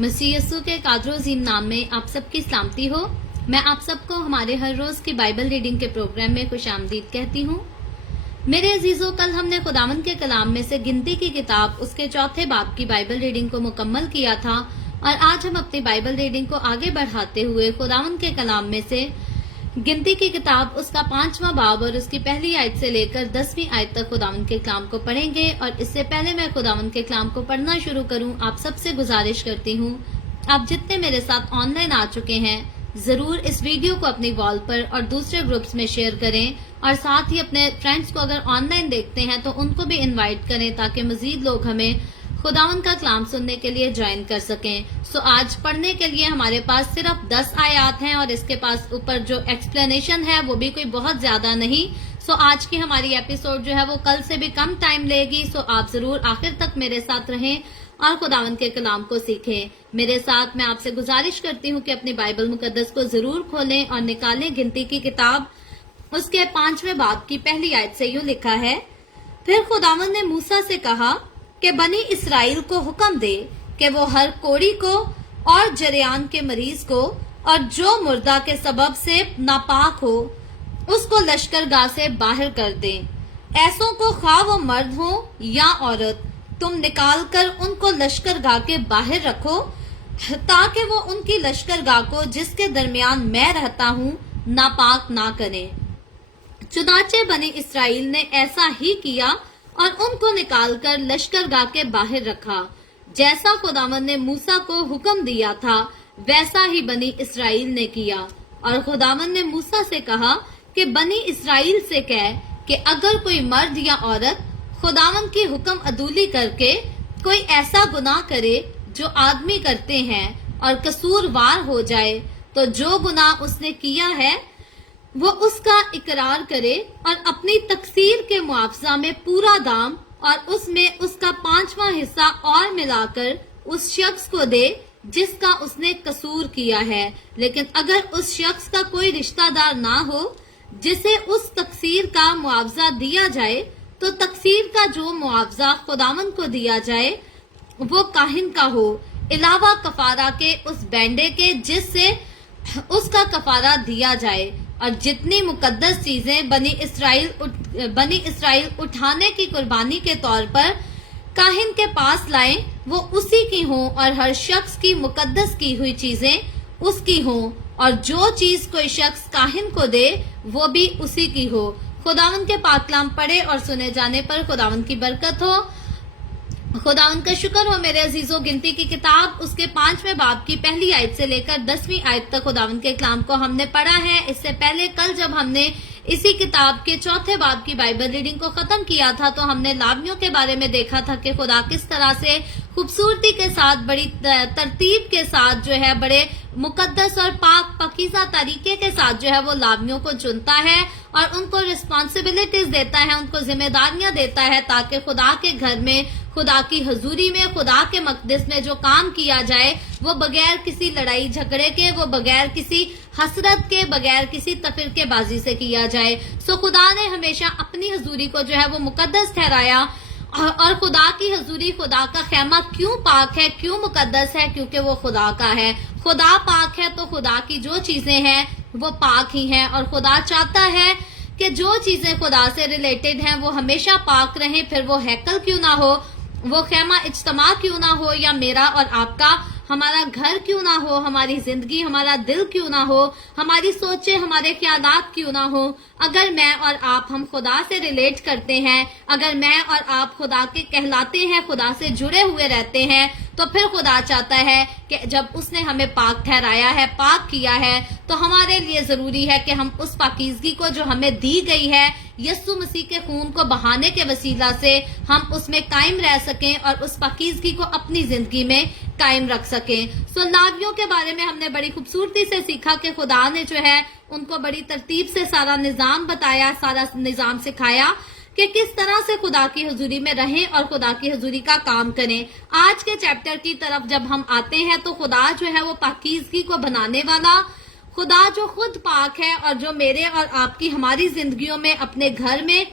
मसीह यस्सु के कादर अज़ीम नाम में आप सबकी सलामती हो। मैं आप सबको हमारे हर रोज की बाइबल रीडिंग के प्रोग्राम में खुशामदीद कहती हूँ। मेरे अजीजों, कल हमने खुदावंद के कलाम में से गिनती की किताब उसके चौथे बाब की बाइबल रीडिंग को मुकम्मल किया था और आज हम अपनी बाइबल रीडिंग को आगे बढ़ाते हुए खुदावंद के कलाम में से गिनती की किताब उसका 5वां बाब और उसकी पहली आयत से लेकर 10वीं आयत तक खुदावंद के कलाम को पढ़ेंगे। और इससे पहले मैं खुदावंद के कलाम को पढ़ना शुरू करूं, आप सबसे गुजारिश करती हूं, आप जितने मेरे साथ ऑनलाइन आ चुके हैं जरूर इस वीडियो को अपनी वॉल पर और दूसरे ग्रुप्स में शेयर करें और साथ ही अपने फ्रेंड्स को अगर ऑनलाइन देखते हैं तो उनको भी इनवाइट करें ताकि मजीद लोग हमें खुदावंद का कलाम सुनने के लिए ज्वाइन कर सकें। सो आज पढ़ने के लिए हमारे पास सिर्फ 10 आयत हैं और इसके पास ऊपर जो एक्सप्लेनेशन है वो भी कोई बहुत ज्यादा नहीं। सो आज की हमारी एपिसोड जो है वो कल से भी कम टाइम लेगी। सो आप जरूर आखिर तक मेरे साथ रहें और खुदावंद के कलाम को सीखें। मेरे साथ मैं आपसे गुजारिश करती हूँ कि अपनी बाइबल मुकद्दस को जरूर खोलें और निकालें गिनती की किताब उसके 5वें बाब की पहली आयत से यूं लिखा है, फिर खुदावंद ने मूसा से कहा कि बनी इसराइल को हुक्म दे कि वो हर कोढ़ी को और जरियान के मरीज को और जो मुर्दा के सबब से नापाक हो उसको लश्करगाह से बाहर कर दें। ऐसों को खा वो मर्द हो या औरत, तुम निकाल कर उनको लश्करगाह के बाहर रखो ताकि वो उनकी लश्करगाह को जिसके दरमियान मैं रहता हूँ नापाक ना करें। चुनाचे बनी इसराइल ने ऐसा ही किया और उनको निकालकर लश्करगाह के बाहर रखा। जैसा खुदावंद ने मूसा को हुक्म दिया था वैसा ही बनी इसराइल ने किया। और खुदावंद ने मूसा से कहा कि बनी इसराइल से कह कि अगर कोई मर्द या औरत खुदावंद की हुक्म अदूली करके कोई ऐसा गुनाह करे जो आदमी करते हैं और कसूरवार हो जाए तो जो गुनाह उसने किया है वो उसका इकरार करे और अपनी तकसीर के मुआवजा में पूरा दाम और उसमें उसका 5वां हिस्सा और मिलाकर उस शख्स को दे जिसका उसने कसूर किया है। लेकिन अगर उस शख्स का कोई रिश्तेदार ना हो जिसे उस तकसीर का मुआवजा दिया जाए तो तकसीर का जो मुआवजा खुदावंद को दिया जाए वो काहिन का हो, अलावा कफारा के उस बैंडे के जिससे उसका कफारा दिया जाए। और जितनी मुकद्दस चीजें बनी इसराइल उठाने की कुर्बानी के तौर पर काहिन के पास लाएं वो उसी की हों और हर शख्स की मुकद्दस की हुई चीजें उसकी हों और जो चीज कोई शख्स काहिन को दे वो भी उसी की हो। खुदावंद के पाक कलाम पढ़े और सुने जाने पर खुदावंद की बरकत हो। खुदावंद का शुक्र हो मेरे अजीजों, गिनती की किताब उसके 5वें बाब की पहली आयत से लेकर 10वीं आयत तक खुदावंद के कलाम को हमने पढ़ा है। इससे पहले कल जब हमने इसी किताब के चौथे बाब की बाइबल रीडिंग को खत्म किया था तो हमने लावियों के बारे में देखा था कि खुदा किस तरह से खूबसूरती के साथ, बड़ी तरतीब के साथ जो है, बड़े मुकद्दस और पाक पकीज़ा तरीके के साथ जो है वो लावियों को चुनता है और उनको रिस्पॉन्सिबिलिटीज देता है, उनको जिम्मेदारियां देता है ताकि खुदा के घर में, खुदा की हजूरी में, खुदा के मकदस में जो काम किया जाए वो बगैर किसी लड़ाई झगड़े के, वो बगैर किसी हसरत के, बगैर किसी तफरकेबाजी से किया जाए। सो खुदा ने हमेशा अपनी हजूरी को जो है वो मुकद्दस ठहराया। और खुदा की हजूरी, खुदा का खेमा क्यों पाक है, क्यों मुकद्दस है? क्योंकि वो खुदा का है। खुदा पाक है तो खुदा की जो चीजें हैं वो पाक ही हैं और खुदा चाहता है कि जो चीजें खुदा से रिलेटेड हैं वो हमेशा पाक रहें। फिर वो हैकल क्यों ना हो, वो खेमा इज्तमा क्यों ना हो, या मेरा और आपका हमारा घर क्यों ना हो, हमारी जिंदगी, हमारा दिल क्यों ना हो, हमारी सोचें, हमारे ख्यालात क्यों ना हो, अगर मैं और आप हम खुदा से रिलेट करते हैं, अगर मैं और आप खुदा के कहलाते हैं, खुदा से जुड़े हुए रहते हैं, तो फिर खुदा चाहता है कि जब उसने हमें पाक ठहराया है, पाक किया है, तो हमारे लिए जरूरी है कि हम उस पाकीज़गी को जो हमें दी गई है यस्सु मसीह के खून को बहाने के वसीला से, हम उसमें कायम रह सकें और उस पाकीज़गी को अपनी जिंदगी में कायम रख सकें। सो लावियों के बारे में हमने बड़ी खूबसूरती से सीखा कि खुदा ने जो है उनको बड़ी तरतीब से सारा निजाम बताया, सारा निजाम सिखाया कि किस तरह से खुदा की हजूरी में रहें और खुदा की हजूरी का काम करें। आज के चैप्टर की तरफ जब हम आते हैं तो खुदा जो है वो पाकीज़गी को बनाने वाला, खुदा जो खुद पाक है और जो मेरे और आपकी हमारी जिंदगियों में, अपने घर में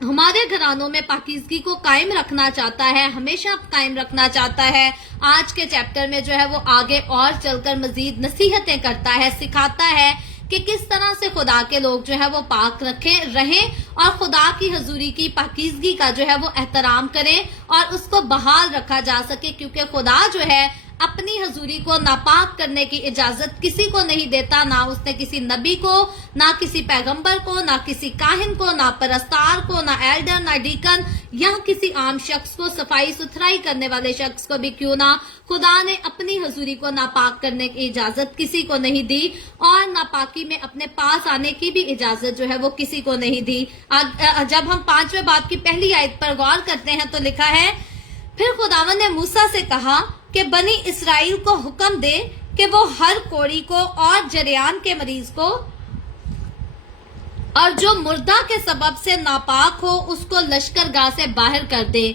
ہمارے گھرانوں میں پاکیزگی کو قائم رکھنا چاہتا ہے، ہمیشہ قائم رکھنا چاہتا ہے۔ آج کے چیپٹر میں جو ہے وہ آگے اور چل کر مزید نصیحتیں کرتا ہے، سکھاتا ہے کہ کس طرح سے خدا کے لوگ جو ہے وہ پاک رہیں اور خدا کی حضوری کی پاکیزگی کا جو ہے وہ احترام کریں اور اس کو بحال رکھا جا سکے، کیونکہ خدا جو ہے اپنی حضوری کو ناپاک کرنے کی اجازت کسی کو نہیں دیتا، نہ اس نے کسی نبی کو، نہ کسی پیغمبر کو، نہ کسی کاہن کو، نہ پرستار کو، نہ ایلڈر، نہ ڈیکن یا کسی عام شخص کو، صفائی ستھرائی کرنے والے شخص کو بھی کیوں نہ، خدا نے اپنی حضوری کو ناپاک کرنے کی اجازت کسی کو نہیں دی اور ناپاکی میں اپنے پاس آنے کی بھی اجازت جو ہے وہ کسی کو نہیں دی۔ جب ہم 5ویں باب کی پہلی آیت پر غور کرتے ہیں تو لکھا ہے، پھر خداوند نے موسیٰ سے کہا کہ بنی اسرائیل کو حکم دے کہ وہ ہر کوڑی کو اور جریان کے مریض کو اور جو مردہ کے سبب سے ناپاک ہو اس کو لشکرگاہ سے باہر کر دے۔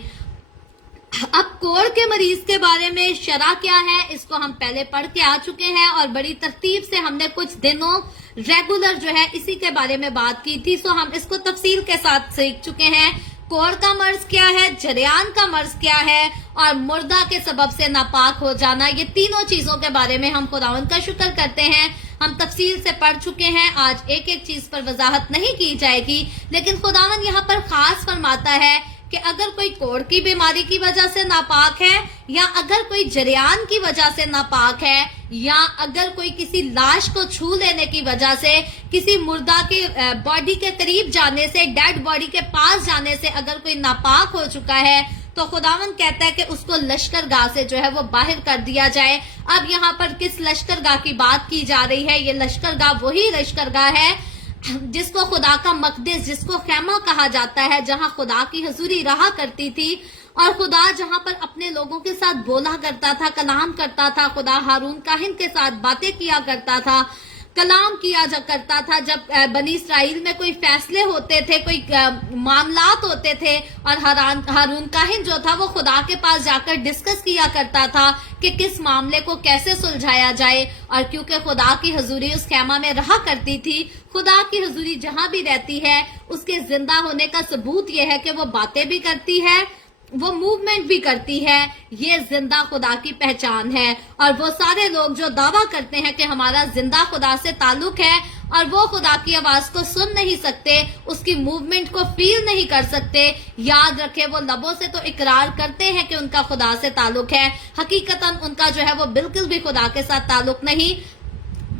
اب کوڑ کے مریض کے بارے میں شرح کیا ہے اس کو ہم پہلے پڑھ کے آ چکے ہیں اور بڑی ترتیب سے ہم نے کچھ دنوں ریگولر جو ہے اسی کے بارے میں بات کی تھی، سو ہم اس کو تفصیل کے ساتھ سیکھ چکے ہیں۔ کوڑ کا مرض کیا ہے، جریان کا مرض کیا ہے اور مردہ کے سبب سے ناپاک ہو جانا، یہ تینوں چیزوں کے بارے میں ہم خداوند کا شکر کرتے ہیں، ہم تفصیل سے پڑھ چکے ہیں۔ آج ایک ایک چیز پر وضاحت نہیں کی جائے گی، لیکن خداوند یہاں پر خاص فرماتا ہے کہ اگر کوئی کوڑ کی بیماری کی وجہ سے ناپاک ہے یا اگر کوئی جریان کی وجہ سے ناپاک ہے یا اگر کوئی کسی لاش کو چھو لینے کی وجہ سے، کسی مردہ کے باڈی کے قریب جانے سے، ڈیڈ باڈی کے پاس جانے سے اگر کوئی ناپاک ہو چکا ہے تو خداوند کہتا ہے کہ اس کو لشکرگاہ سے جو ہے وہ باہر کر دیا جائے۔ اب یہاں پر کس لشکرگاہ کی بات کی جا رہی ہے؟ یہ لشکرگاہ وہی لشکرگاہ ہے جس کو خدا کا مقدس، جس کو خیمہ کہا جاتا ہے، جہاں خدا کی حضوری رہا کرتی تھی اور خدا جہاں پر اپنے لوگوں کے ساتھ بولا کرتا تھا، کلام کرتا تھا، خدا ہارون کاہن کے ساتھ باتیں کیا کرتا تھا، کلام کیا جا کرتا تھا۔ جب بنی اسرائیل میں کوئی فیصلے ہوتے تھے، کوئی معاملات ہوتے تھے اور ہارون کاہن جو تھا وہ خدا کے پاس جا کر ڈسکس کیا کرتا تھا کہ کس معاملے کو کیسے سلجھایا جائے، اور کیونکہ خدا کی حضوری اس خیمہ میں رہا کرتی تھی، خدا کی حضوری جہاں بھی رہتی ہے اس کے زندہ ہونے کا ثبوت یہ ہے کہ وہ باتیں بھی کرتی ہے، وہ موومنٹ بھی کرتی ہے، یہ زندہ خدا کی پہچان ہے۔ اور وہ سارے لوگ جو دعویٰ کرتے ہیں کہ ہمارا زندہ خدا سے تعلق ہے اور وہ خدا کی آواز کو سن نہیں سکتے، اس کی موومنٹ کو فیل نہیں کر سکتے، یاد رکھے وہ لبوں سے تو اقرار کرتے ہیں کہ ان کا خدا سے تعلق ہے، حقیقتاً ان کا جو ہے وہ بالکل بھی خدا کے ساتھ تعلق نہیں،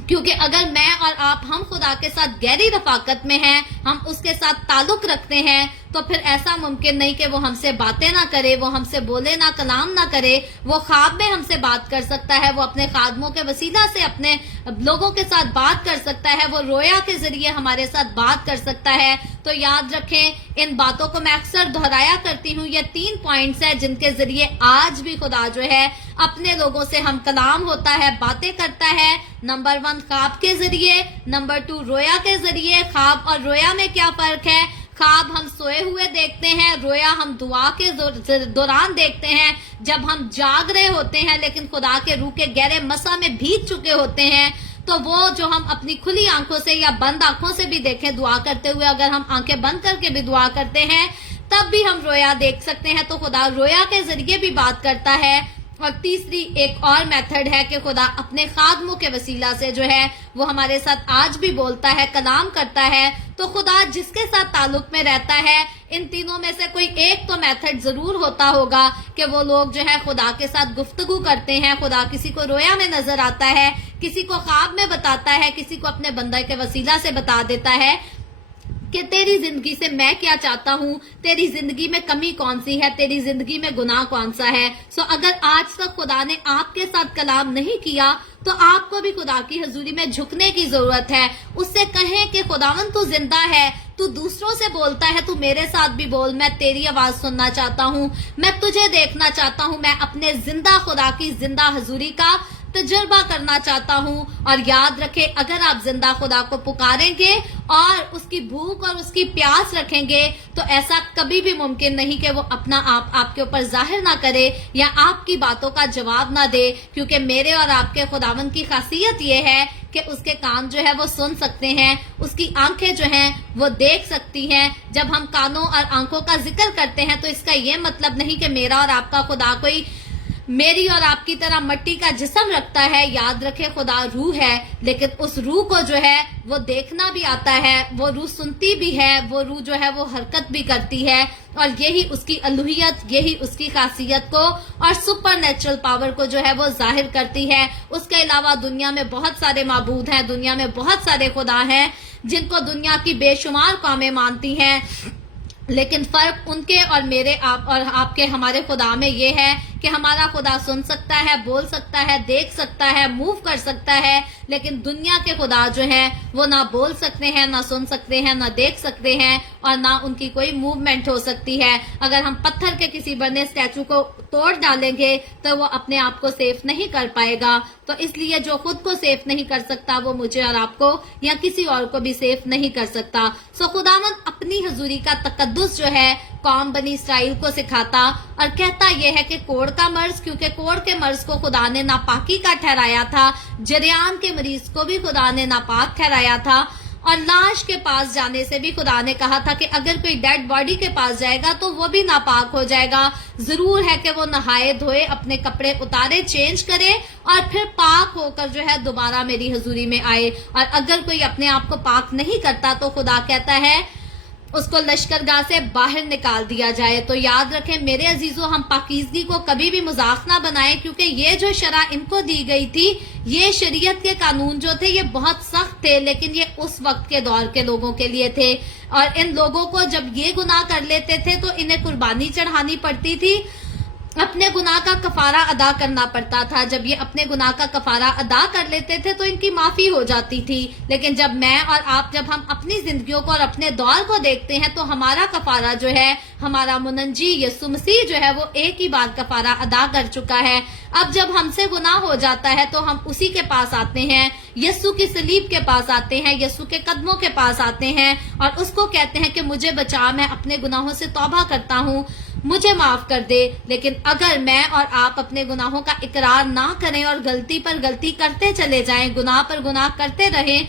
کیونکہ اگر میں اور آپ ہم خدا کے ساتھ گہری رفاقت میں ہیں، ہم اس کے ساتھ تعلق رکھتے ہیں، تو پھر ایسا ممکن نہیں کہ وہ ہم سے باتیں نہ کرے، وہ ہم سے بولے نہ، کلام نہ کرے۔ وہ خواب میں ہم سے بات کر سکتا ہے، وہ اپنے خادموں کے وسیلہ سے اپنے لوگوں کے ساتھ بات کر سکتا ہے، وہ رویا کے ذریعے ہمارے ساتھ بات کر سکتا ہے۔ تو یاد رکھیں، ان باتوں کو میں اکثر دہرایا کرتی ہوں، یہ 3 پوائنٹس ہیں جن کے ذریعے آج بھی خدا جو ہے اپنے لوگوں سے ہم کلام ہوتا ہے، باتیں کرتا ہے۔ نمبر 1 خواب کے ذریعے، نمبر 2 رویا کے ذریعے۔ خواب اور رویا میں کیا فرق ہے؟ خواب ہم سوئے ہوئے دیکھتے ہیں، رویا ہم دعا کے دوران دیکھتے ہیں، جب ہم جاگ رہے ہوتے ہیں لیکن خدا کے روح کے گہرے مسا میں بھیگ چکے ہوتے ہیں، تو وہ جو ہم اپنی کھلی آنکھوں سے یا بند آنکھوں سے بھی دیکھیں دعا کرتے ہوئے، اگر ہم آنکھیں بند کر کے بھی دعا کرتے ہیں تب بھی ہم رویا دیکھ سکتے ہیں، تو خدا رویا کے ذریعے بھی بات کرتا ہے۔ اور تیسری ایک اور میتھڈ ہے کہ خدا اپنے خادموں کے وسیلہ سے جو ہے وہ ہمارے ساتھ آج بھی بولتا ہے، کلام کرتا ہے۔ تو خدا جس کے ساتھ تعلق میں رہتا ہے، ان تینوں میں سے کوئی ایک تو میتھڈ ضرور ہوتا ہوگا کہ وہ لوگ جو ہے خدا کے ساتھ گفتگو کرتے ہیں۔ خدا کسی کو رویا میں نظر آتا ہے، کسی کو خواب میں بتاتا ہے، کسی کو اپنے بندے کے وسیلہ سے بتا دیتا ہے کہ تیری زندگی سے میں کیا چاہتا ہوں، تیری زندگی میں کمی کون سی ہے، تیری زندگی میں گناہ کون سا ہے۔ اگر آج تک خدا نے آپ کے ساتھ کلام نہیں کیا تو آپ کو بھی خدا کی حضوری میں جھکنے کی ضرورت ہے، اس سے کہیں کہ خداوند تو زندہ ہے، تو دوسروں سے بولتا ہے، تو میرے ساتھ بھی بول، میں تیری آواز سننا چاہتا ہوں، میں تجھے دیکھنا چاہتا ہوں، میں اپنے زندہ خدا کی زندہ حضوری کا तजुर्बा करना चाहता हूँ। और याद रखें, अगर आप जिंदा खुदा को पुकारेंगे और उसकी भूख और उसकी प्यास रखेंगे तो ऐसा कभी भी मुमकिन नहीं कि वो अपना आप आपके ऊपर जाहिर ना करे या आपकी बातों का जवाब ना दे, क्योंकि मेरे और आपके खुदावन की खासियत ये है कि उसके कान जो है वो सुन सकते हैं, उसकी आंखें जो हैं वो देख सकती हैं। जब हम कानों और आंखों का जिक्र करते हैं तो इसका ये मतलब नहीं कि मेरा और आपका खुदा कोई मेरी और आपकी तरह मिट्टी का जिस्म रखता है। याद रखे, खुदा रूह है, लेकिन उस रूह को जो है वो देखना भी आता है, वो रूह सुनती भी है, वो रूह जो है वो हरकत भी करती है। और यही उसकी अलूहियत, यही उसकी खासियत को और सुपर नेचुरल पावर को जो है वो जाहिर करती है। उसके अलावा दुनिया में बहुत सारे माबूद हैं, दुनिया में बहुत सारे खुदा हैं जिनको दुनिया की बेशुमार कौमें मानती हैं, लेकिन फर्क उनके और मेरे आप और आपके हमारे खुदा में ये है कि हमारा खुदा सुन सकता है, बोल सकता है, देख सकता है, मूव कर सकता है, लेकिन दुनिया के खुदा जो हैं वो ना बोल सकते हैं, ना सुन सकते हैं, ना देख सकते हैं और ना उनकी कोई मूवमेंट हो सकती है। अगर हम पत्थर के किसी बने स्टैचू को तोड़ डालेंगे तो वो अपने आप को सेफ नहीं कर पाएगा। तो इसलिए जो खुद को सेफ नहीं कर सकता वो मुझे और आपको या किसी और को भी सेफ नहीं कर सकता। सो खुदावन अपनी हजूरी का तकद्दुस जो है कौम बनी इसराइल को सिखाता और कहता यह है कि कोढ़ का मर्ज, क्योंकि कोढ़ के मर्ज को खुदा ने नापाकी का ठहराया था, जरियान के मरीज को भी खुदा ने नापाक ठहराया था, और लाश के पास जाने से भी खुदा ने कहा था कि अगर कोई डेड बॉडी के पास जाएगा तो वो भी नापाक हो जाएगा। जरूर है कि वो नहाए धोए, अपने कपड़े उतारे, चेंज करे और फिर पाक होकर जो है दोबारा मेरी हजूरी में आए। और अगर कोई अपने आप को पाक नहीं करता तो खुदा कहता है उसको लश्करगाह से बाहर निकाल दिया जाए। तो याद रखें मेरे अजीजों, हम पाकीज़गी को कभी भी मजाक ना बनाएं, क्योंकि ये जो शरा इनको दी गई थी, ये शरीयत के कानून जो थे ये बहुत सख्त थे, लेकिन ये उस वक्त के दौर के लोगों के लिए थे। और इन लोगों को जब ये गुनाह कर लेते थे तो इन्हें कुर्बानी चढ़ानी पड़ती थी, अपने गुनाह का कफारा अदा करना पड़ता था। जब ये अपने गुनाह का कफारा अदा कर लेते थे तो इनकी माफी हो जाती थी। लेकिन जब मैं और आप, जब हम अपनी जिंदगियों को और अपने दौर को देखते हैं तो हमारा कफारा जो है, हमारा मुनंजी यीशु मसीह जो है वो एक ही बार कफारा अदा कर चुका है। अब जब हमसे गुनाह हो जाता है तो हम उसी के पास आते हैं, यीशु की सलीब के पास आते हैं, यीशु के कदमों के पास आते हैं और उसको कहते हैं कि मुझे बचा, मैं अपने गुनाहों से तौबा करता हूँ, मुझे माफ कर दे। लेकिन अगर मैं और आप अपने गुनाहों का इकरार ना करें और गलती पर गलती करते चले जाएं, गुनाह पर गुनाह करते रहें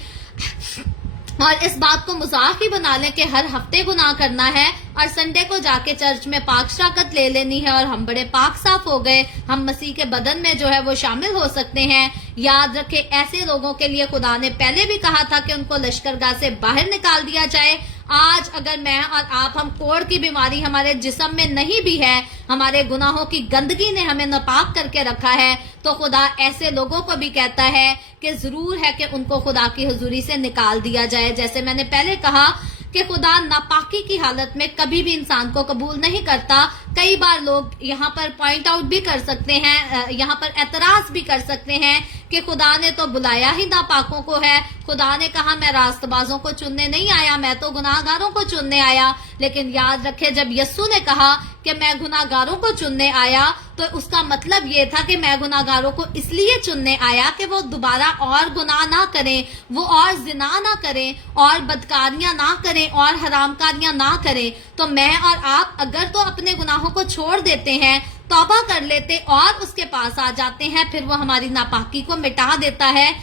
और इस बात को मजाक ही बना लें कि हर हफ्ते गुनाह करना है और संडे को जाके चर्च में पाक शराकत ले लेनी है और हम बड़े पाक साफ हो गए, हम मसीह के बदन में जो है वो शामिल हो सकते हैं। याद रखें, ऐसे लोगों के लिए खुदा ने पहले भी कहा था कि उनको लश्करगाह से बाहर निकाल दिया जाए। आज अगर मैं और आप, हम कोढ़ की बीमारी हमारे जिस्म में नहीं भी है, हमारे गुनाहों की गंदगी ने हमें नापाक करके रखा है, तो खुदा ऐसे लोगों को भी कहता है कि जरूर है कि उनको खुदा की हुजूरी से निकाल दिया जाए। जैसे मैंने पहले कहा कि खुदा नापाकी की हालत में कभी भी इंसान को कबूल नहीं करता। कई बार लोग यहाँ पर पॉइंट आउट भी कर सकते हैं, यहाँ पर एतराज भी कर सकते हैं कि खुदा ने तो बुलाया ही नापाकों को है, खुदा ने कहा मैं रास्तबाजों को चुनने नहीं आया, मैं तो गुनाहगारों को चुनने आया। लेकिन याद रखे, जब यीशु ने कहा कि मैं गुनाहगारों को चुनने आया तो उसका मतलब ये था कि मैं गुनाहगारों को इसलिए चुनने आया कि वो दोबारा और गुनाह ना करें, वो और जिना ना करें और बदकारियां ना करें और हरामकारियां ना करें। तो मैं और आप अगर तो अपने गुनाहों को छोड़ देते हैं, तौबा कर लेते और उसके पास आ जाते हैं, फिर वो हमारी नापाकी को मिटा देता है,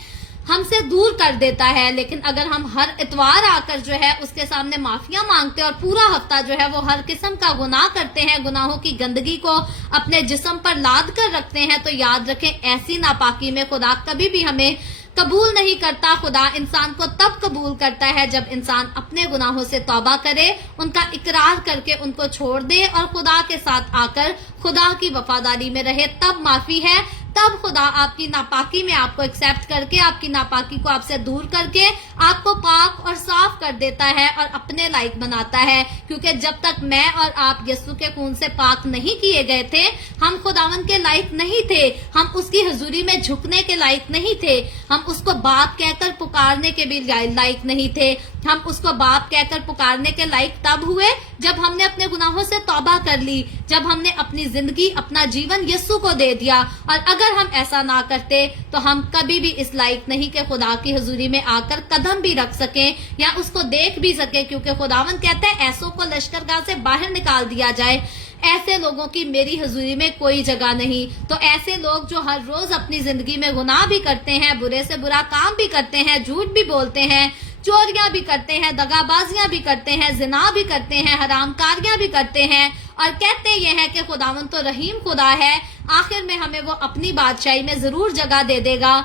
हमसे दूर कर देता है। लेकिन अगर हम हर इतवार आकर जो है उसके सामने माफिया मांगते और पूरा हफ्ता जो है वो हर किस्म का गुनाह करते हैं, गुनाहों की गंदगी को अपने जिस्म पर लाद कर रखते हैं, तो याद रखें ऐसी नापाकी में खुदा कभी भी हमें कबूल नहीं करता। खुदा इंसान को तब कबूल करता है जब इंसान अपने गुनाहों से तौबा करे, उनका इकरार करके उनको छोड़ दे और खुदा के साथ आकर खुदा की वफादारी में रहे, तब माफी है। तब खुदा आपकी नापाकी में आपको एक्सेप्ट करके, आपकी नापाकी को आपसे दूर करके आपको पाक और साफ कर देता है और अपने लायक बनाता है। क्योंकि जब तक मैं और आप यीशु के खून से पाक नहीं किए गए थे, हम खुदावन के लायक नहीं थे, हम उसकी हुजूरी में झुकने के लायक नहीं थे, हम उसको बाप कहकर पुकारने के भी लायक नहीं थे। हम उसको बाप कहकर पुकारने के लायक तब हुए जब हमने अपने गुनाहों से तौबा कर ली, जब हमने अपनी जिंदगी, अपना जीवन यीशु को दे दिया। और अगर हम ऐसा ना करते तो हम कभी भी इस लायक नहीं कि खुदा की हुजूरी में आकर कदम भी रख सकें या उसको देख भी सकें, क्योंकि खुदावन कहते हैं ऐसों को लश्करगाह से बाहर निकाल दिया जाए। ऐसे लोगों की मेरी हुजूरी में कोई जगह नहीं। तो ऐसे लोग जो हर रोज अपनी जिंदगी में गुनाह भी करते हैं, बुरे से बुरा काम भी करते हैं, झूठ भी बोलते हैं, चोरियां भी करते हैं, दगाबाजियां भी करते हैं, जिना भी करते हैं, हरामकारियां भी करते हैं और कहते ये हैं कि खुदावन तो रहीम खुदा है, आखिर में हमें वो अपनी बादशाही में जरूर जगह दे देगा।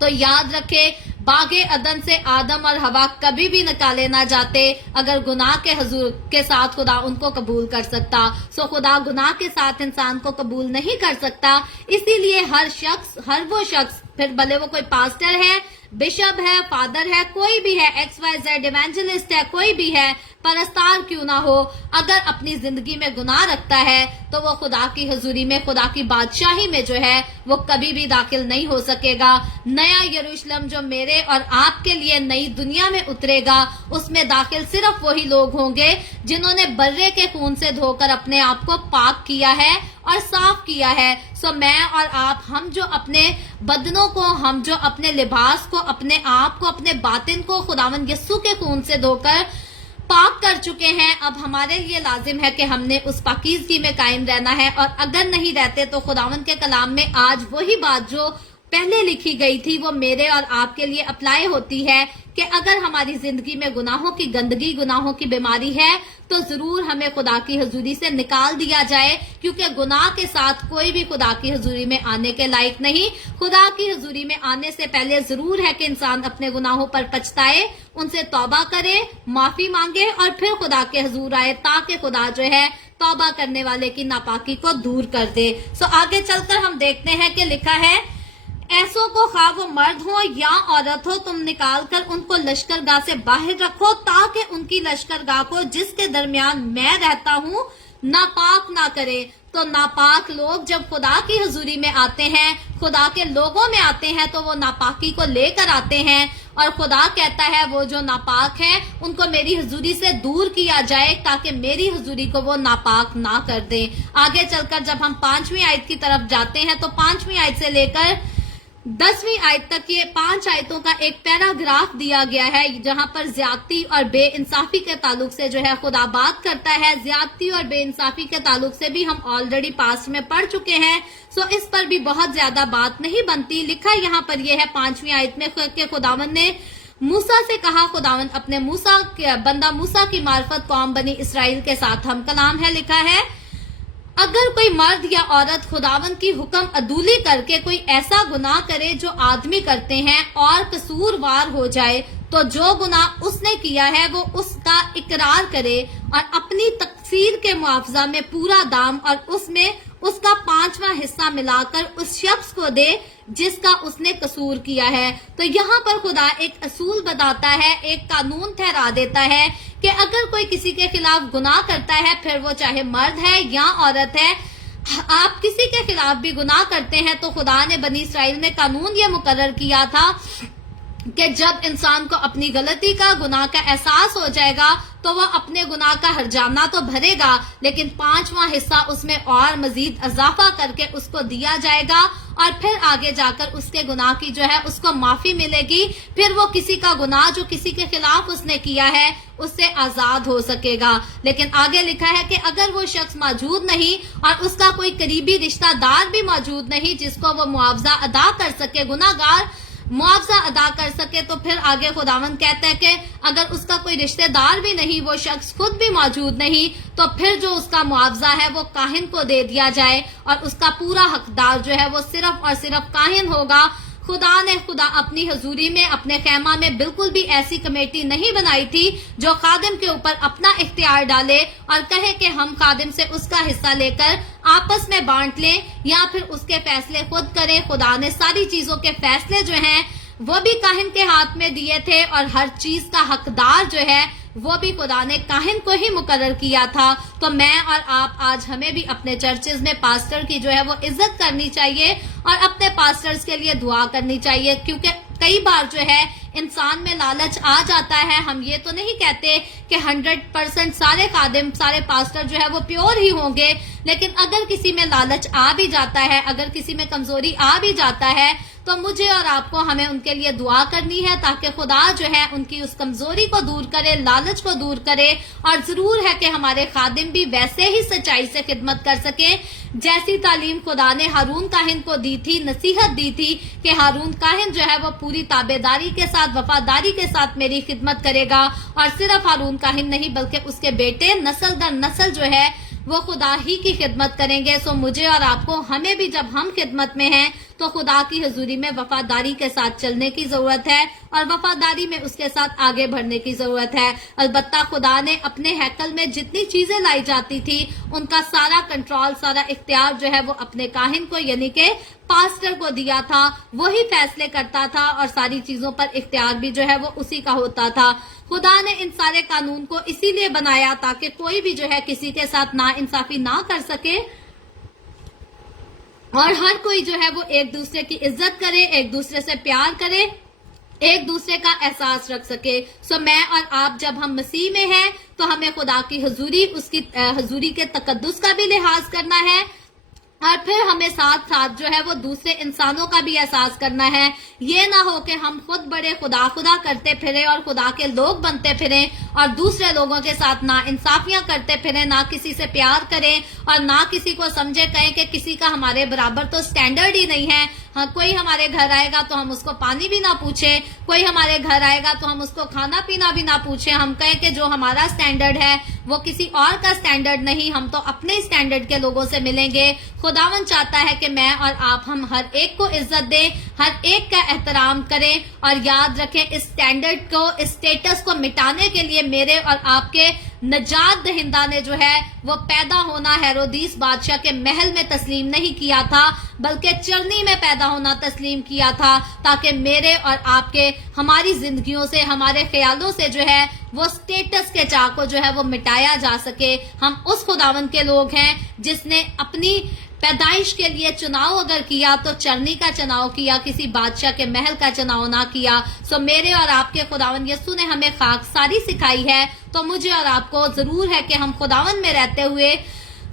तो याद रखे, बागे अदन से आदम और हवा कभी भी निकाले ना जाते अगर गुनाह के हुजूर के साथ खुदा उनको कबूल कर सकता। सो खुदा गुनाह के साथ इंसान को कबूल नहीं कर सकता। इसीलिए हर वो शख्स, फिर भले वो कोई पास्टर है, बिशप है, फादर है, कोई भी है, XYZ इवेंजलिस्ट है, कोई भी है, परस्तार क्यों ना हो, अगर अपनी जिंदगी में गुनाह रखता है तो वो खुदा की हुजूरी में, खुदा की बादशाही में जो है वो कभी भी दाखिल नहीं हो सकेगा। नया यरूशलेम जो मेरे और आपके लिए नई दुनिया में उतरेगा, उसमें दाखिल सिर्फ वही लोग होंगे जिन्होंने बर्रे के खून से धोकर अपने आप को पाक किया है और साफ किया है। सो मैं और आप, हम जो अपने बदनों को, हम जो अपने लिबास को, अपने आप को, अपने बातिन को खुदावन यस्सु के खून से धोकर पाक कर चुके हैं, अब हमारे लिए लाजिम है कि हमने उस पाकीज़गी में कायम रहना है। और अगर नहीं रहते तो खुदावन के कलाम में आज वही बात जो पहले लिखी गई थी वो मेरे और आपके लिए अप्लाई होती है कि अगर हमारी जिंदगी में गुनाहों की गंदगी, गुनाहों की बीमारी है तो जरूर हमें खुदा की हुजूरी से निकाल दिया जाए, क्योंकि गुनाह के साथ कोई भी खुदा की हुजूरी में आने के लायक नहीं। खुदा की हुजूरी में आने से पहले जरूर है कि इंसान अपने गुनाहों पर पछताए, उनसे तौबा करे, माफी मांगे और फिर खुदा के हुजूर आए, ताकि खुदा जो है तौबा करने वाले की नापाकी को दूर कर दे। सो आगे चलकर हम देखते हैं कि लिखा है, ऐसों को खा वो मर्द हो या औरत हो, तुम निकाल कर उनको लश्करगाह से बाहर रखो, ताकि उनकी लश्करगाह को जिसके दरमियान मैं रहता हूँ नापाक ना करे। तो नापाक लोग जब खुदा की हुजूरी में आते हैं, खुदा के लोगों में आते हैं, तो वो नापाकी को लेकर आते हैं और खुदा कहता है वो जो नापाक है उनको मेरी हुजूरी से दूर किया जाए, ताकि मेरी हुजूरी को वो नापाक ना कर दे। आगे चलकर जब हम 5वीं आयत की तरफ जाते हैं तो 5वीं आयत से लेकर 10वीं आयत तक ये 5 आयतों का एक पैराग्राफ दिया गया है, जहां पर ज्यादती और बेइंसाफी के ताल्लुक से जो है खुदा बात करता है। ज्यादती और बेइंसाफी के ताल्लुक से भी हम ऑलरेडी पास्ट में पढ़ चुके हैं, सो इस पर भी बहुत ज्यादा बात नहीं बनती। लिखा यहाँ पर यह है 5वीं आयत में कि खुदावन ने मूसा से कहा, खुदावन अपने बंदा मूसा की मार्फत कौम बनी इसराइल के साथ हम कलाम है। लिखा है, अगर कोई मर्द या औरत खुदावन की हुक्म अदूली करके कोई ऐसा गुनाह करे जो आदमी करते हैं और कसूरवार हो जाए, तो जो गुनाह उसने किया है वो उसका इकरार करे और अपनी तकसीर के मुआवजा में पूरा दाम और उसमें उसका 5वां हिस्सा मिलाकर उस शख्स को दे जिसका उसने कसूर किया है। तो यहाँ पर खुदा एक असूल बताता है, एक कानून ठहरा देता है कि अगर कोई किसी के खिलाफ गुनाह करता है, फिर वो चाहे मर्द है या औरत है, आप किसी के खिलाफ भी गुनाह करते हैं तो खुदा ने बनी इसराइल में कानून ये मुकर्रर किया था कि जब इंसान को अपनी गलती का, गुनाह का एहसास हो जाएगा तो वो अपने गुनाह का हर्जाना तो भरेगा, लेकिन 5वां हिस्सा उसमें और मजीद इजाफा करके उसको दिया जाएगा और फिर आगे जाकर उसके गुनाह की जो है उसको माफी मिलेगी। फिर वो किसी का गुनाह जो किसी के खिलाफ उसने किया है उससे आजाद हो सकेगा। लेकिन आगे लिखा है कि अगर वो शख्स मौजूद नहीं और उसका कोई करीबी रिश्तेदार भी मौजूद नहीं जिसको वो मुआवजा अदा कर सके, गुनाहगार मुआवजा अदा कर सके, तो फिर आगे खुदावंद कहता है कि अगर उसका कोई रिश्तेदार भी नहीं, वो शख्स खुद भी मौजूद नहीं, तो फिर जो उसका मुआवजा है वो काहिन को दे दिया जाए और उसका पूरा हकदार जो है वो सिर्फ और सिर्फ काहिन होगा। खुदा ने अपनी हजूरी में, अपने खैमा में बिल्कुल भी ऐसी कमेटी नहीं बनाई थी जो खादिम के ऊपर अपना इख्तियार डाले और कहे कि हम खादिम से उसका हिस्सा लेकर आपस में बांट लें या फिर उसके फैसले खुद करें। खुदा ने सारी चीजों के फैसले जो हैं वो भी काहिन के हाथ में दिए थे और हर चीज का हकदार जो है वो भी खुदा ने काहिन को ही मुकर्रर किया था। तो मैं और आप आज हमें भी अपने चर्चेज में पास्टर की जो है वो इज्जत करनी चाहिए और अपने पास्टर्स के लिए दुआ करनी चाहिए, क्योंकि कई बार जो है انسان میں لالچ آ جاتا ہے. ہم یہ تو نہیں کہتے کہ 100% سارے خادم سارے پاسٹر جو ہے وہ پیور ہی ہوں گے, لیکن اگر کسی میں لالچ آ بھی جاتا ہے, اگر کسی میں کمزوری آ بھی جاتا ہے, تو مجھے اور آپ کو ہمیں ان کے لیے دعا کرنی ہے تاکہ خدا جو ہے ان کی اس کمزوری کو دور کرے, لالچ کو دور کرے. اور ضرور ہے کہ ہمارے خادم بھی ویسے ہی سچائی سے خدمت کر سکیں جیسی تعلیم خدا نے ہارون کاہن کو دی تھی, نصیحت دی تھی کہ ہارون کاہن جو ہے وہ پوری تابعداری کے ساتھ, وفاداری کے ساتھ میری خدمت کرے گا. اور صرف ہارون کاہن نہیں بلکہ اس کے بیٹے نسل در نسل جو ہے وہ خدا ہی کی خدمت کریں گے. سو مجھے اور آپ کو, ہمیں بھی جب ہم خدمت میں ہیں تو خدا کی حضوری میں وفاداری کے ساتھ چلنے کی ضرورت ہے اور وفاداری میں اس کے ساتھ آگے بڑھنے کی ضرورت ہے. البتہ خدا نے اپنے ہیکل میں جتنی چیزیں لائی جاتی تھی ان کا سارا کنٹرول, سارا اختیار جو ہے وہ اپنے کاہن کو یعنی کہ پاسٹر کو دیا تھا. وہی فیصلے کرتا تھا اور ساری چیزوں پر اختیار بھی جو ہے وہ اسی کا ہوتا تھا. خدا نے ان سارے قانون کو اسی لیے بنایا تاکہ کوئی بھی جو ہے کسی کے ساتھ نا انصافی نہ کر سکے اور ہر کوئی جو ہے وہ ایک دوسرے کی عزت کرے, ایک دوسرے سے پیار کرے, ایک دوسرے کا احساس رکھ سکے. سو میں اور آپ جب ہم مسیح میں ہیں تو ہمیں خدا کی حضوری, اس کی حضوری کے تقدس کا بھی لحاظ کرنا ہے اور پھر ہمیں ساتھ ساتھ جو ہے وہ دوسرے انسانوں کا بھی احساس کرنا ہے. یہ نہ ہو کہ ہم خود بڑے خدا خدا کرتے پھریں اور خدا کے لوگ بنتے پھریں اور دوسرے لوگوں کے ساتھ نا انصافیاں کرتے پھریں, نہ کسی سے پیار کریں اور نہ کسی کو سمجھے کہیں کہ کسی کا ہمارے برابر تو سٹینڈرڈ ہی نہیں ہے. ہاں, کوئی ہمارے گھر آئے گا تو ہم اس کو پانی بھی نہ پوچھیں, کوئی ہمارے گھر آئے گا تو ہم اس کو کھانا پینا بھی نہ پوچھیں. ہم کہیں کہ جو ہمارا سٹینڈرڈ ہے وہ کسی اور کا سٹینڈرڈ نہیں, ہم تو اپنے سٹینڈرڈ کے لوگوں سے ملیں گے. خداوند چاہتا ہے کہ میں اور آپ ہم ہر ایک کو عزت دیں, ہر ایک کا احترام کریں اور یاد رکھیں اس سٹینڈرڈ کو, اس سٹیٹس کو مٹانے کے لیے میرے اور آپ کے نجات دہندہ نے جو ہے وہ پیدا ہونا ہیرودیس بادشاہ کے محل میں تسلیم نہیں کیا تھا بلکہ چرنی میں پیدا ہونا تسلیم کیا تھا تاکہ میرے اور آپ کے, ہماری زندگیوں سے, ہمارے خیالوں سے جو ہے وہ سٹیٹس کے چاہ کو جو ہے وہ مٹایا جا سکے. ہم اس خداوند کے لوگ ہیں جس نے اپنی پیدائش کے لیے چناؤ اگر کیا تو چرنی کا چناؤ کیا, کسی بادشاہ کے محل کا چناؤ نہ کیا. سو میرے اور آپ کے خداوند یسوع نے ہمیں خاکساری سکھائی ہے, تو مجھے اور آپ کو ضرور ہے کہ ہم خداوند میں رہتے ہوئے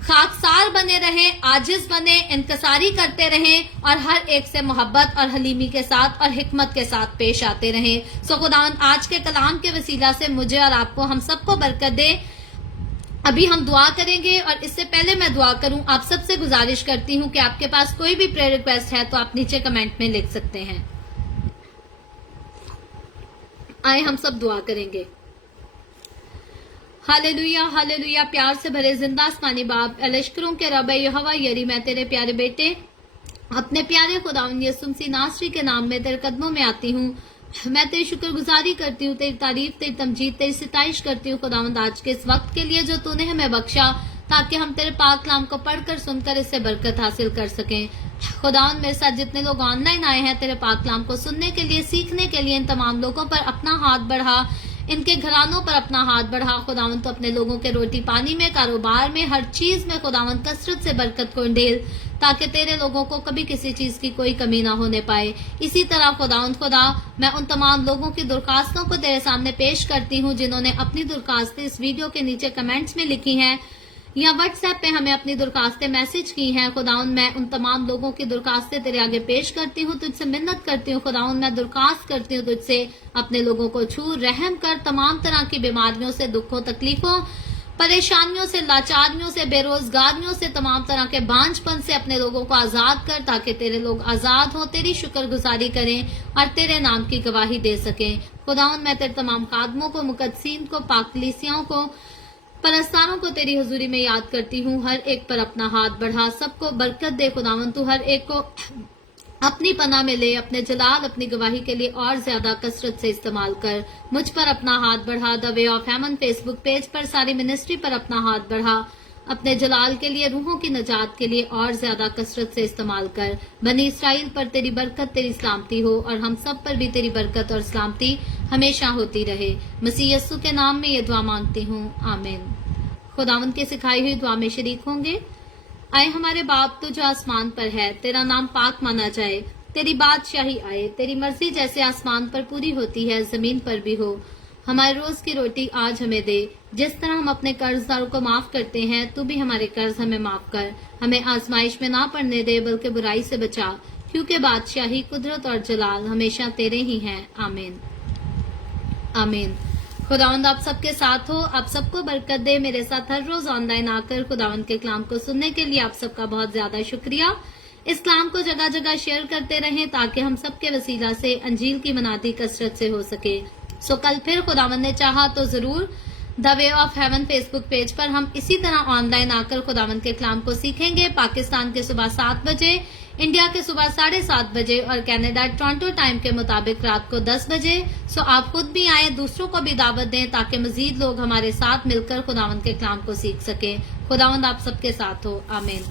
خاکسار بنے رہیں, عاجز بنے, انکساری کرتے رہیں اور ہر ایک سے محبت اور حلیمی کے ساتھ اور حکمت کے ساتھ پیش آتے رہیں. سو خداوند آج کے کلام کے وسیلہ سے مجھے اور آپ کو, ہم سب کو برکت دے. ابھی ہم دعا کریں گے اور اس سے پہلے میں دعا کروں, آپ سب سے گزارش کرتی ہوں کہ آپ کے پاس کوئی بھی پریئر ریکویسٹ ہے تو آپ نیچے کمنٹ میں لکھ سکتے ہیں. آئے ہم سب دعا کریں گے. Hallelujah hallelujah. پیار سے بھرے زندہ آسمانی باپ, لشکروں کے رب یہوہ یری, میں تیرے پیارے بیٹے اپنے پیارے خداوند یسوع مسیح ناصری کے نام میں تیرے قدموں میں آتی ہوں. میں تیری شکر گزاری کرتی ہوں, تیری تعریف, تیری تمجید, تیری ستائش کرتی ہوں خداوند آج کے اس وقت کے لیے جو تو نے ہمیں بخشا تاکہ ہم تیرے پاک کلام کو پڑھ کر, سن کر اس سے برکت حاصل کر سکیں. خداوند میرے ساتھ جتنے لوگ آن لائن آئے ہیں تیرے پاک کلام کو سننے کے لیے, سیکھنے کے لیے, ان تمام لوگوں پر اپنا ہاتھ بڑھا, ان کے گھرانوں پر اپنا ہاتھ بڑھا خداوند. تو اپنے لوگوں کے روٹی پانی میں, کاروبار میں, ہر چیز میں خداوند کثرت سے برکت کو ڈھیل تاکہ تیرے لوگوں کو کبھی کسی چیز کی کوئی کمی نہ ہونے پائے. اسی طرح خداوند خدا, میں ان تمام لوگوں کی درخواستوں کو تیرے سامنے پیش کرتی ہوں جنہوں نے اپنی درخواستیں اس ویڈیو کے نیچے کمنٹس میں لکھی ہیں یا واٹس ایپ پہ ہمیں اپنی درخواستیں میسج کی ہیں. خداوند میں ان تمام لوگوں کی درخواستیں تیرے آگے پیش کرتی ہوں, تجھ سے منت کرتی ہوں خداوند. میں درخواست کرتی ہوں تجھ سے, اپنے لوگوں کو چھو, رحم کر, تمام طرح کی بیماریوں سے, دکھوں, تکلیفوں, پریشانیوں سے, لاچاریوں سے, بے روزگاریوں سے, تمام طرح کے بانجھ پن سے اپنے لوگوں کو آزاد کر تاکہ تیرے لوگ آزاد ہوں, تیری شکر گزاری کریں اور تیرے نام کی گواہی دے سکیں. خداوند میں تیرے تمام خادموں کو, مقدسین کو, پاک کلیسیاؤں کو, پرستاروں کو تیری حضوری میں یاد کرتی ہوں. ہر ایک پر اپنا ہاتھ بڑھا, سب کو برکت دے خداوند. تو ہر ایک کو اپنی پناہ میں لے, اپنے جلال, اپنی گواہی کے لیے اور زیادہ کثرت سے استعمال کر. مجھ پر اپنا ہاتھ بڑھا, دا وے آف ہیمن فیس بک پیج پر ساری منسٹری پر اپنا ہاتھ بڑھا, اپنے جلال کے لیے, روحوں کی نجات کے لیے اور زیادہ کثرت سے استعمال کر. بنی اسرائیل پر تیری برکت, تیری سلامتی ہو اور ہم سب پر بھی تیری برکت اور سلامتی ہمیشہ ہوتی رہے. مسیح یسوع کے نام میں یہ دعا مانگتی ہوں, آمین. خداوند کی سکھائی ہوئی دعا میں شریک ہوں گے. آئے ہمارے باپ تو جو آسمان پر ہے, تیرا نام پاک مانا جائے, तेरी बादशाही आए, तेरी मर्जी जैसे आसमान पर पूरी होती है जमीन पर भी हो। हमारे रोज की रोटी आज हमें दे। जिस तरह हम अपने कर्जदारों को माफ करते हैं, तू भी हमारे कर्ज हमें माफ कर। हमें आजमाइश में ना पड़ने दे, बल्कि बुराई से बचा, क्योंकि बादशाही, कुदरत और जलाल हमेशा तेरे ही हैं। आमीन आमीन। खुदावंद आप सबके साथ हो, आप सबको बरकत दे। मेरे साथ हर रोज ऑनलाइन आकर खुदावंद के कलाम को सुनने के लिए आप सबका बहुत ज्यादा शुक्रिया। इस कलाम को जगह जगह शेयर करते रहें ताकि हम सबके वसीला से अंजील की मनादी कसरत से हो सके। सो कल फिर खुदावंद ने चाहा तो जरूर the way of haven Facebook page पर हम इसी तरह ऑनलाइन आकर खुदावंद के कलाम को सीखेंगे। पाकिस्तान के सुबह 7 बजे, इंडिया के सुबह 7:30 बजे और कनाडा टोरंटो टाइम के मुताबिक रात को 10 बजे। सो आप खुद भी आए, दूसरों को भी दावत दें ताकि मजीद लोग हमारे साथ मिलकर खुदावंद के कलाम को सीख सके। खुदावंद आप सबके साथ हो। आमीन।